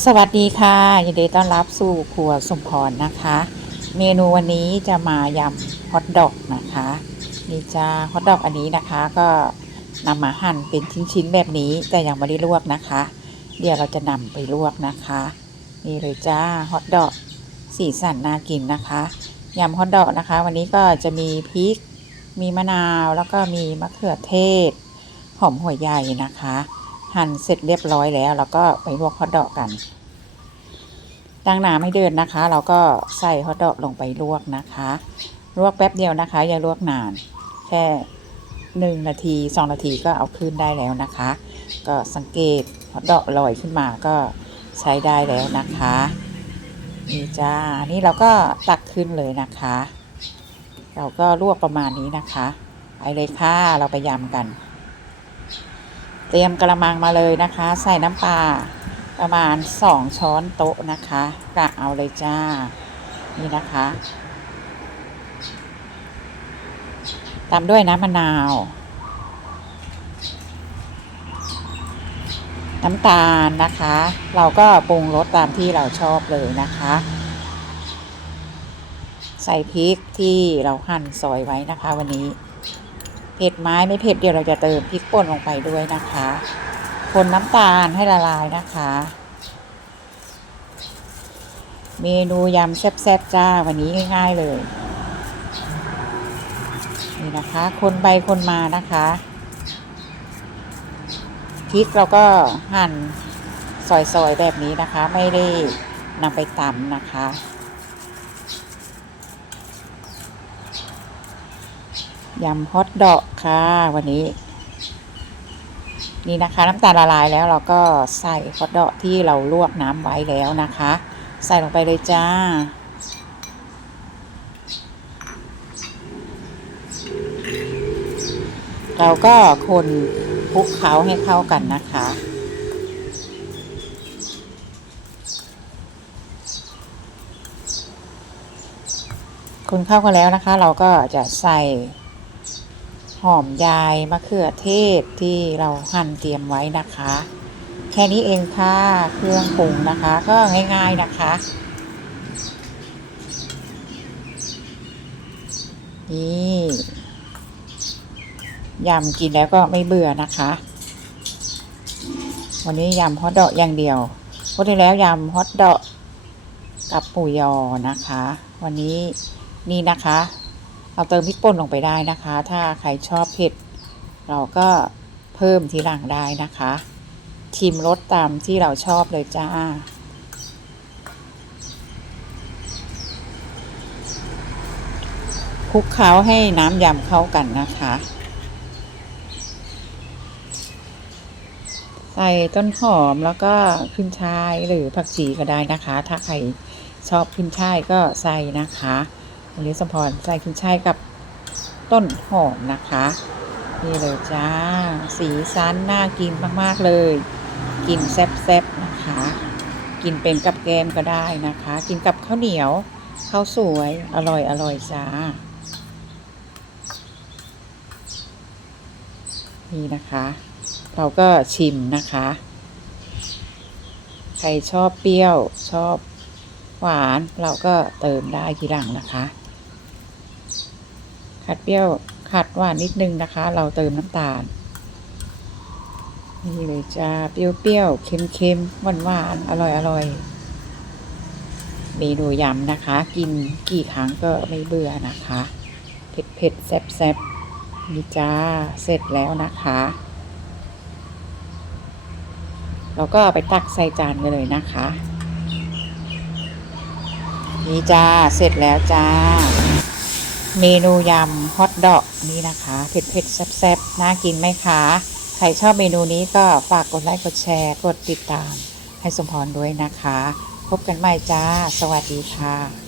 สวัสดีค่ะยินดีต้อนรับสู่ครัวสมพรนะคะ เมนูวันนี้จะมายำฮอทดอกนะคะนี่จ้าฮอทดอกอันนี้นะคะ ก็นำมาหั่นเป็นชิ้นๆแบบนี้แต่ยังไม่ได้ลวกนะคะ เดี๋ยวเราจะนำไปลวกนะคะ นี่เลยจ้าฮอทดอกสีสันน่ากินนะคะยำฮอทดอกนะคะ วันนี้ก็จะมีพริก มีมะนาวแล้วก็มีมะเขือเทศ หอมหัวใหญ่นะคะ หั่นเสร็จเรียบร้อยแล้วแล้วก็ไปลวกฮอทดอกกัน ตั้งน้ำให้เดือดนะคะ เราก็ใส่ฮอทดอกลงไปลวกนะคะ ลวกแป๊บเดียวนะคะ อย่าลวกนาน แค่หนึ่งนาทีสองนาทีก็เอาขึ้นได้แล้วนะคะ ก็สังเกตฮอทดอกลอยขึ้นมาก็ใช้ได้แล้วนะคะนี่จ้านี่เราก็ตักขึ้นเลยนะคะ เราก็ลวกประมาณนี้นะคะ ไปเลยค่ะ เราไปยำกัน เตรียมกระมังมาเลยนะคะ ใส่น้ำปลาประมาณ 2 ช้อนโต๊ะนะคะกะเอาเลยจ้า นี่นะคะตามด้วยน้ำมะนาว น้ำตาลนะคะ เราก็ปรุงรสตามที่เราชอบเลยนะคะ ใส่พริกที่เราหั่นซอยไว้นะคะวันนี้ เผ็ดไม้ไม่เผ็ดเดี๋ยวเราจะเติมพริกป่นลงไปด้วยนะคะ คนน้ำตาลให้ละลายนะคะ เมนูยำแซ่บๆจ้าวันนี้ง่ายๆเลยนี่นะคะ คนไปคนมานะคะพริกเราก็หั่นซอยๆแบบนี้นะคะ ไม่ได้นำไปตำนะคะ ยำฮอทดอกค่ะ วันนี้ นี่นะคะ น้ำตาลละลายแล้วเราก็ใส่ฮอทดอกที่เราลวกน้ำไว้แล้วนะคะ ใส่ลงไปเลยจ้า เราก็คนคลุกเคล้าให้เข้ากันนะคะคนเข้ากันแล้วนะคะ เราก็จะใส่ หอมยายมะเขือเทศที่เราหั่นเตรียมไว้นะคะ แค่นี้เองค่ะเครื่องปรุงนะคะ ก็ง่าย ๆนะคะ นี่ยำกินแล้วก็ไม่เบื่อนะคะ วันนี้ยำฮอทดอกอย่างเดียววันที่แล้วยำฮอทดอกกับปูยอนะคะ วันนี้นี่นะคะ เราเติมพริกป่นลงไปได้นะคะ ถ้าใครชอบเผ็ด เราก็เพิ่มทีหลังได้นะคะชิมรสตามที่เราชอบเลยจ้า คลุกเคล้าให้น้ำยำเข้ากันนะคะ ใส่ต้นหอมแล้วก็ขึ้นช่ายหรือผักชีก็ได้นะคะ ถ้าใครชอบขึ้นช่ายก็ใส่นะคะ วันนี้สมพรใส่ขึ้นช่ายกับต้นหอมนะคะ นี่เลยจ้า สีสันน่ากินมากๆเลย กินแซ่บๆนะคะ กินเป็นกับแกมก็ได้นะคะ กินกับข้าวเหนียวข้าวสวยอร่อยอร่อยจ้า นี่นะคะ เราก็ชิมนะคะ ใครชอบเปรี้ยวชอบหวานเราก็เติมได้ทีหลังนะคะ ขัดเปรี้ยวขัดหวานนิดนึงนะคะ เราเติมน้ำตาล นี่เลยจ้าเปรี้ยวๆเค็มๆหวานหวานๆอร่อยอร่อยเมนูยำนะคะ กินกี่ครั้งก็ไม่เบื่อนะคะ เผ็ดเผ็ดๆแซ่บแซ่บๆนี่จ้าเสร็จแล้วนะคะ เราก็เอาไปตักใส่จานกันเลยนะคะ นี่จ้าเสร็จแล้วจ้า เมนูยำฮอทดอกนี่นะคะเผ็ดเผ็ดๆแซ่บๆน่ากินไหมคะ ใครชอบเมนูนี้ก็ฝากกดไลค์กดแชร์กดติดตาม ให้สมพรด้วยนะคะ พบกันใหม่จ้า สวัสดีค่ะ